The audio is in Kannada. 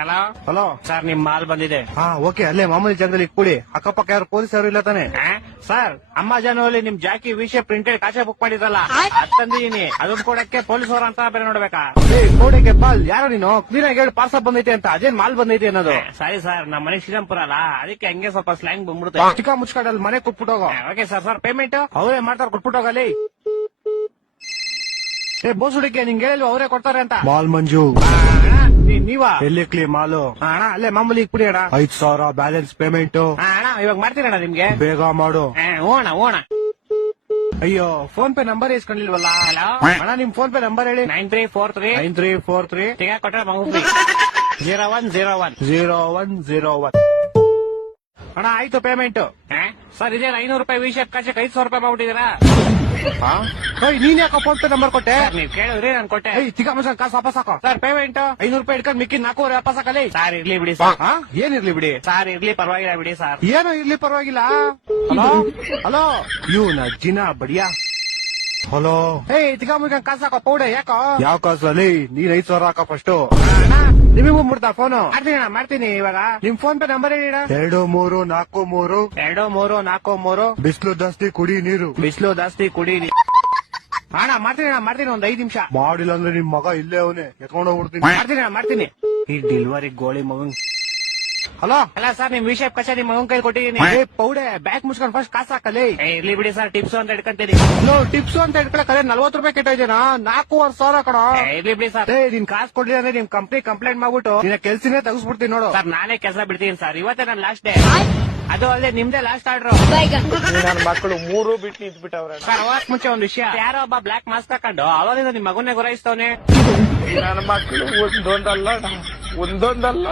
ಹಲೋ ಹಲೋ ಸರ್, ನಿಮ್ ಮಾಲ್ ಬಂದಿದೆ. ಹಾ ಓಕೆ, ಅಲ್ಲೇ ಮಾಮೂಲಿ ಜಾಗದಲ್ಲಿ ಕೂಡಿ. ಅಕ್ಕಪಕ್ಕ ಯಾರು ಪೊಲೀಸ್ ಯಾರು ಇಲ್ಲ ತಾನೆ? ಸರ್, ಅಮೆಜಾನ್ ನಿಮ್ ಜಾಕಿ ವಿಷಯ ಪ್ರಿಂಟೆಡ್ ಕಾಚೆ ಬುಕ್ ಮಾಡಿದ್ರಲ್ಲ, ಅದ್ ತಂದಿದೀನಿ. ಅದನ್ನ ಕೊಡಕ್ಕೆ ಪೊಲೀಸ್ ಅವ್ರ ಅಂತ ಬೇರೆ ನೋಡ್ಬೇಕಾ? ಕೋಡೆಗೆ ಬಾಲ್ ಯಾರೋ ನೀನು ಕ್ಲೀನ್ ಆಗಿ ಹೇಳಿ ಪಾರ್ಸಲ್ ಬಂದೈತೆ ಅಂತ. ಅದೇನ್ ಮಾಲ್ ಬಂದೈತೆ ಅನ್ನೋದು? ಸರಿ ಸರ್, ನಮ್ಮ ಮನೆ ಶ್ರೀರಾಮ್ಪುರ ಅಲ್ಲ, ಅದಕ್ಕೆ ಹಂಗೆ ಸ್ವಲ್ಪ ಸ್ಲ್ಯಾಂಗ್ ಬಂದ್ಬಿಡುತ್ತೆ. ಚಿಕ್ಕ ಮುಚ್ಕಾಡಲ್ಲಿ ಮನೆ ಕೊಟ್ಬಿಟ್ಟೋಗೋ. Okay sir. ಸರ್ ಪೇಮೆಂಟ್ ಅವರೇ ಮಾಡ್ತಾರೆ, ಕೊಟ್ಬಿಟ್ಟೋಗಲ್ಲಿ. ಬೋಸ್ ಹುಡುಗಿ ನಿಂಗೆ ಹೇಳಿಲ್ವ ಅವರೇ ಕೊಡ್ತಾರೆ ಅಂತ? ಮಾಲ್ ಮಂಜು ನೀವಾ? ಎಲ್ಲಿ ಕ್ಲೀ ಮಾಲು? ಅಣ್ಣ ಅಲ್ಲೇ ಮಾಮೂಲಿ ಕುಡಿ ಅಣ್ಣ. 5,000 ಬ್ಯಾಲೆನ್ಸ್ ಪೇಮೆಂಟ್. ಅಣ್ಣ ಇವಾಗ ಮಾಡ್ತೀರಣ್ಣ ನಿಮ್ಗೆ? ಬೇಗ ಮಾಡು. ಓಣ ಓಣ. ಅಯ್ಯೋ, ಫೋನ್ ಪೇ ನಂಬರ್ ಇಸ್ಕೊಂಡಿಲ್ವಲ್ಲ? ಹಲೋ ಅಣ್ಣ, ನಿಮ್ ಫೋನ್ ಪೇ ನಂಬರ್ ಹೇಳಿ. 9343 9343 ತಿಗ ಕೊಟ್ರೆ ಮಗು 0101 0101. ಅಣ್ಣ ಆಯ್ತು ಪೇಮೆಂಟ್. ಸರ್, ಇದೇ 500 ರೂಪಾಯಿ ವಿಷಯ ಕಾಚಕ್ಕೆ 500 ರೂಪಾಯಿ ಮಾಡ್ಬಿಟ್ಟಿದ್ದೀರಾ? ನೀನ್ ಯಾಕೋ ಫೋನ್ ಪೇ ನಂಬರ್ ಕೊಟ್ಟೆ? ನೀವ್ ಕೇಳಿದ್ರಿ, ನಾನು ಕೊಟ್ಟೆ. ತಿಕ್ಕ ಮನುಷ್ಯನ್ ಕಾಸು ವಾಪಸ್ ಹಾಕೋ. ಸರ್ ಪೇಮೆಂಟ್ 500 ರೂಪಾಯಿ ಇಟ್ಕೊಂಡು ಮಿಕ್ಕಿ 400 ವಾಪಸ್ ಹಾಕಲಿ. ಸರ್ ಇರ್ಲಿ ಬಿಡಿ ಸರ್. ಏನಿರ್ಲಿ ಬಿಡಿ ಸರ್ ಇರ್ಲಿ, ಪರವಾಗಿಲ್ಲ ಬಿಡಿ ಸರ್. ಏನೋ ಇರ್ಲಿ ಪರವಾಗಿಲ್ಲ. ಹಲೋ ಹಲೋ, ಇವ್ನ ಜಿನ ಬಡಿಯಾ. ಹಲೋ, ತಿಕ್ಕ ಮುಗಿಕೊಂಡ್ ಕಾಸು ಹಾಕೋ ಪೌಡೆ. ಯಾಕೋ? ಯಾವ ಕಾಸಲ್ಲಿ? ನೀನ್ 5,000 ಹಾಕೋ ಫಸ್ಟ್. ನಿಮಗೂ ಮುಡ್ತಾ ಫೋನು? ಮಾಡ್ತೀನಿ ಇವಾಗ. ನಿಮ್ ಫೋನ್ ಪೇ ನಂಬರ್ ಹೇಳಿ. 2343 2343. ಬಿಸಿಲು ಜಾಸ್ತಿ ಕುಡಿ ನೀರು. ಬಿಸಿಲು ಜಾಸ್ತಿ ಕುಡೀರಿ. ಮಾಡ್ತೀನಿ ಒಂದ್ 5 ನಿಮಿಷ. ಮಾಡಿಲ್ಲ ಅಂದ್ರೆ ನಿಮ್ ಮಗ ಇಲ್ಲೇ ಅವನೇ ಎತ್ಕೊಂಡ್ ಹೋಗ್ಬಿಡ್ತೀನಿ. ಮಾಡ್ತೀನಿ. ಈ ಡೆಲಿವರಿ ಗೋಳಿ ಮಗನ್. ಹಲೋ ಅಲ್ಲ ಸರ್, ನಿಮ್ ವಿಷಯ ಕಚ ನಿಮ್ ಮಗನ್ ಕೈ ಕೊಟ್ಟಿದ್ದೀನಿ. ಪೌಡೆ ಬ್ಯಾಗ್ ಮುಚ್ಕೊಂಡ್ ಫಸ್ಟ್ ಕಾಸು ಹಾಕಲಿ. ಇರ್ಲಿ ಬಿಡಿ ಸರ್, ಟಿಪ್ಸ್ ಅಂತ ಇಟ್ಕೊಂತೀನಿ. ಟಿಪ್ಸ್ ಅಂತ ಹೇಳ್ಕೊಳಕ್ಕೆ 40 ರೂಪಾಯಿ ಕೆಟ್ಟೋಯ್ತೇನಾ? 4,500 ಕಣ. ಇರ್ಲಿ ಬಿಡಿ ಸರ್. ನಿನ್ ಕಾಸು ಕೊಡ್ಲಿಲ್ಲ ಅಂದ್ರೆ ನಿಮ್ ಕಂಪ್ನಿ ಕಂಪ್ಲೇಂಟ್ ಮಾಡ್ಬಿಟ್ಟು ನಿನ್ನ ಕೆಲ್ಸನೇ ತೆಗಿಸ್ಬಿಡ್ತೀನಿ ನೋಡು. ಸರ್ ನಾನೇ ಕೆಲಸ ಬಿಡ್ತೀನಿ ಸರ್. ಇವತ್ತೇ ನನ್ನ ಲಾಸ್ಟ್ ಡೇ. ಅದು ಅಲ್ಲದೆ ನಿಮ್ದೇ ಲಾಸ್ಟ್ ಆರ್ಡರ್. ನನ್ನ ಮಕ್ಕಳು 3 ಬಿಟ್ಟು ನಿಂತ್ಬಿಟ್ಟವ್ರೆ. ಸರ್, ಅವಕ್ ಮುಂಚೆ ಒಂದ್ ವಿಷಯ. ಯಾರೋ ಒಬ್ಬ ಬ್ಲಾಕ್ ಮಾಸ್ಕ್ ಹಾಕೊಂಡು ಅವಾಗಿಂದ ನಿಮ್ ಮಗನ್ನೇ ಗುರಾಯಿಸ್ತವನೆ. ನನ್ನ ಮಕ್ಕಳು ಒಂದೊಂದಲ್ಲ